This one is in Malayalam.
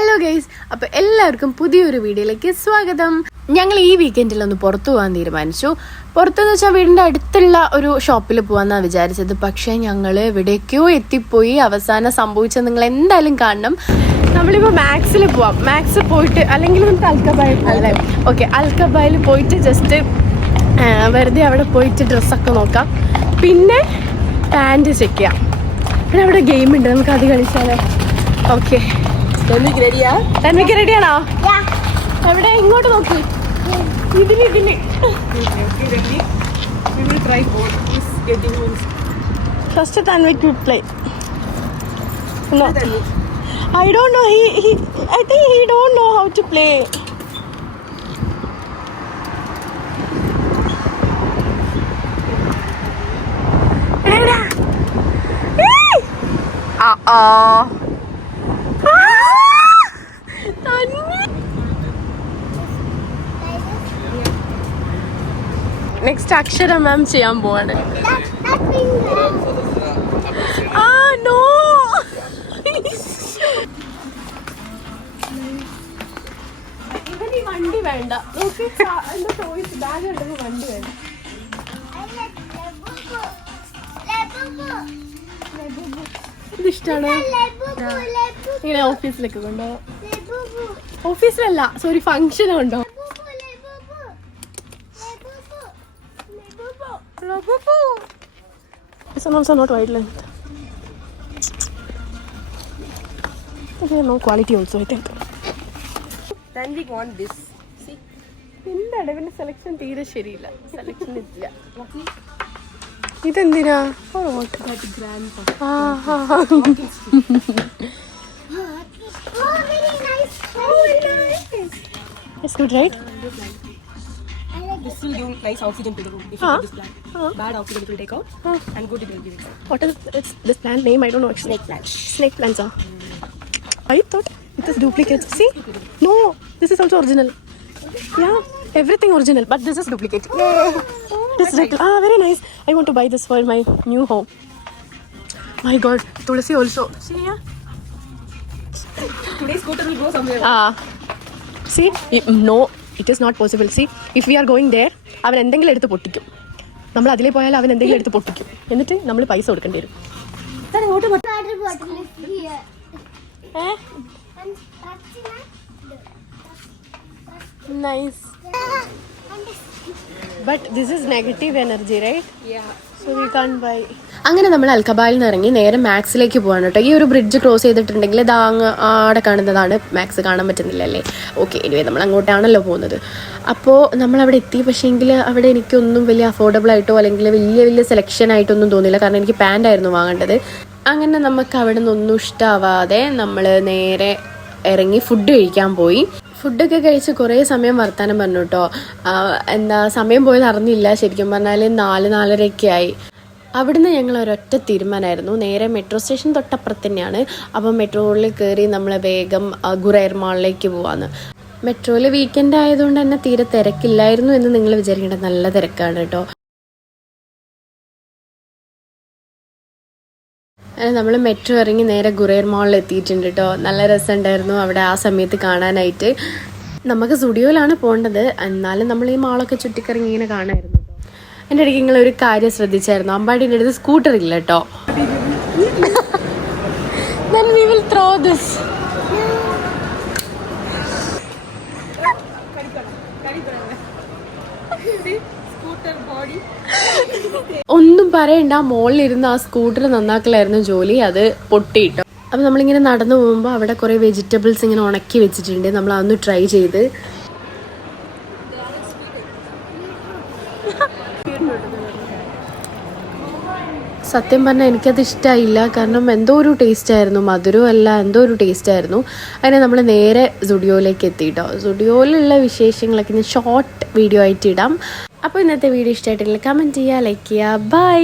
ഹലോ ഗൈസ് അപ്പോൾ എല്ലാവർക്കും പുതിയൊരു വീഡിയോയിലേക്ക് സ്വാഗതം. ഞങ്ങൾ ഈ വീക്കെൻഡിൽ ഒന്ന് പുറത്തു പോകാൻ തീരുമാനിച്ചു. പുറത്തെന്ന് വെച്ചാൽ വീടിന്റെ അടുത്തുള്ള ഒരു ഷോപ്പിൽ പോകാമെന്നാണ് വിചാരിച്ചത്. പക്ഷേ ഞങ്ങൾ എവിടേക്കോ എത്തിപ്പോയി. അവസാനം സംഭവിച്ചത് നിങ്ങൾ എന്തായാലും കാണണം. നമ്മളിപ്പോൾ മാക്സിൽ പോവാം. മാക്സ് പോയിട്ട് അല്ലെങ്കിൽ നമുക്ക് അൽക്കബായിൽ അല്ലേ? ഓക്കെ അൽക്കബായിൽ പോയിട്ട് ജസ്റ്റ് വെറുതെ അവിടെ പോയിട്ട് ഡ്രസ്സൊക്കെ നോക്കാം. പിന്നെ പാന്റ് ചെക്ക് ചെയ്യാം. പിന്നെ അവിടെ ഗെയിം ഉണ്ട്. നമുക്ക് അത് കളിച്ചാലോ? ഓക്കെ റെഡിയാ തന്മയ്ക്ക് റെഡിയാണോ എവിടെ ഇങ്ങോട്ട് നോക്കി getting home. First തന്മയ്ക്ക് play No. I don't know. He, he I think he don't know how to play. Uh-oh. Next Akshara ma'am ചെയ്യാൻ പോവാണ്. ആ നോ വണ്ടി വേണ്ട. നോക്ക് എന്താ ടോയ്സ് ബാഗ് ഉണ്ടെങ്കിൽ വണ്ടി വേണ്ട. ഇതിഷ്ടാണ് ഇങ്ങനെ ഓഫീസിലേക്ക് കൊണ്ടോ ഓഫീസിലല്ല സോറി ഫംഗ്ഷൻ ഉണ്ടോ? This one also not wide length. Okay, no quality also, I think. Then we want this. See? എന്താണ് ഇവന്റെ സെലക്ഷൻ തീരെ ശരിയില്ല സെലക്ഷൻ ഇല്ല ഇതെന്തിനാ. It's good, right? This will give nice oxygen to the room. If you Huh? put this plant. Bad oxygen it will take out. Huh. And good it will give it. What is it's this plant name? I don't know actually. Snake plant. Snake plants are. I thought it is duplicate. See? No, this is also original. Yeah, everything original, but this is duplicate. This is ah very nice. I want to buy this for my new home. My God, Tulsi also. See yeah. Today's scooter will go somewhere. Ah, see, i- no, it is not possible. See, if we are going there, അവൻ എന്തെങ്കിലും എടുത്ത് പൊട്ടിക്കും. നമ്മൾ അതിലേ പോയാൽ അവൻ എന്തെങ്കിലും എടുത്ത് പൊട്ടിക്കും. എന്നിട്ട് നമ്മൾ പൈസ കൊടുക്കേണ്ടി വരും. Nice but this is negative energy right. So we can buy അങ്ങനെ നമ്മൾ അൽക്കബായിൽ നിന്ന് ഇറങ്ങി നേരെ മാക്സിലേക്ക് പോകാൻ കേട്ടോ. ഈ ഒരു ബ്രിഡ്ജ് ക്രോസ് ചെയ്തിട്ടുണ്ടെങ്കിൽ ദാ അങ്ങ് ആടെ കാണുന്നതാണ്. മാക്സ് കാണാൻ പറ്റുന്നില്ല അല്ലേ ഓക്കെ എനിവേ നമ്മൾ അങ്ങോട്ടാണല്ലോ പോകുന്നത്. അപ്പോൾ നമ്മൾ അവിടെ എത്തി. പക്ഷേങ്കിൽ അവിടെ എനിക്കൊന്നും വലിയ അഫോർഡബിൾ ആയിട്ടോ അല്ലെങ്കിൽ വലിയ വലിയ സെലക്ഷൻ ആയിട്ടൊന്നും തോന്നില്ല കാരണം എനിക്ക് പാന്റ് ആയിരുന്നു വാങ്ങേണ്ടത്. അങ്ങനെ നമുക്ക് അവിടെ നിന്നൊന്നും ഇഷ്ടമാവാതെ നമ്മൾ നേരെ ഇറങ്ങി ഫുഡ് കഴിക്കാൻ പോയി. ഫുഡൊക്കെ കഴിച്ച് കുറേ സമയം വർത്താനം പറഞ്ഞു കേട്ടോ. എന്താ സമയം പോയത് അറിഞ്ഞില്ല. ശരിക്കും പറഞ്ഞാൽ നാല് നാലരയൊക്കെ ആയി. അവിടുന്ന് ഞങ്ങൾ ഒരൊറ്റ തീരുമാനമായിരുന്നു. നേരെ മെട്രോ സ്റ്റേഷൻ തൊട്ടപ്പുറത്ത് തന്നെയാണ് അപ്പോൾ മെട്രോയിൽ കയറി നമ്മൾ വേഗം ഗുറയർ മാളിലേക്ക് പോവാന്ന്. മെട്രോയിൽ വീക്കെൻഡ് ആയതുകൊണ്ട് തന്നെ തീരെ തിരക്കില്ലായിരുന്നു എന്ന് നിങ്ങൾ വിചാരിക്കേണ്ട നല്ല തിരക്കാണ് കേട്ടോ. നമ്മൾ മെട്രോ ഇറങ്ങി നേരെ ഗുറേർ മാളിൽ എത്തിയിട്ടുണ്ട് കേട്ടോ. നല്ല രസമുണ്ടായിരുന്നു അവിടെ ആ സമയത്ത് കാണാനായിട്ട്. നമുക്ക് സ്റ്റുഡിയോയിലാണ് പോകേണ്ടത്. എന്നാലും നമ്മൾ ഈ മാളൊക്കെ ചുറ്റിക്കറങ്ങി ഇങ്ങനെ കാണായിരുന്നു. എന്റെ ഇടയ്ക്ക് നിങ്ങൾ ഒരു കാര്യം ശ്രദ്ധിച്ചായിരുന്നു. അമ്പാടിന്റെ അടുത്ത് സ്കൂട്ടർ ഇല്ല കേട്ടോ. ഒന്നും പറയണ്ട. മോളിലിരുന്ന് ആ സ്കൂട്ടർ നന്നാക്കലായിരുന്നു ജോലി. അത് പൊട്ടിയിട്ടോ. അപ്പം നമ്മളിങ്ങനെ നടന്നു പോകുമ്പോൾ അവിടെ കുറേ വെജിറ്റബിൾസ് ഇങ്ങനെ ഉണക്കി വെച്ചിട്ടുണ്ട്. നമ്മൾ അതൊന്ന് ട്രൈ ചെയ്ത് സത്യം പറഞ്ഞാൽ എനിക്കത് ഇഷ്ടമായില്ല കാരണം എന്തോ ഒരു ടേസ്റ്റ് ആയിരുന്നു. മധുരമല്ല എന്തോ ഒരു ടേസ്റ്റ് ആയിരുന്നു. അങ്ങനെ നമ്മൾ നേരെ സുഡിയോയിലേക്ക് എത്തി എത്തിയിട്ടോ സുഡിയോയിലുള്ള വിശേഷങ്ങളൊക്കെ ഞാൻ ഷോർട്ട് വീഡിയോ ആയിട്ട് ഇടാം. അപ്പോൾ ഇന്നത്തെ വീഡിയോ ഇഷ്ടമായിട്ടില്ല കമന്റ് ചെയ്യുക ലൈക്ക് ചെയ്യുക. ബൈ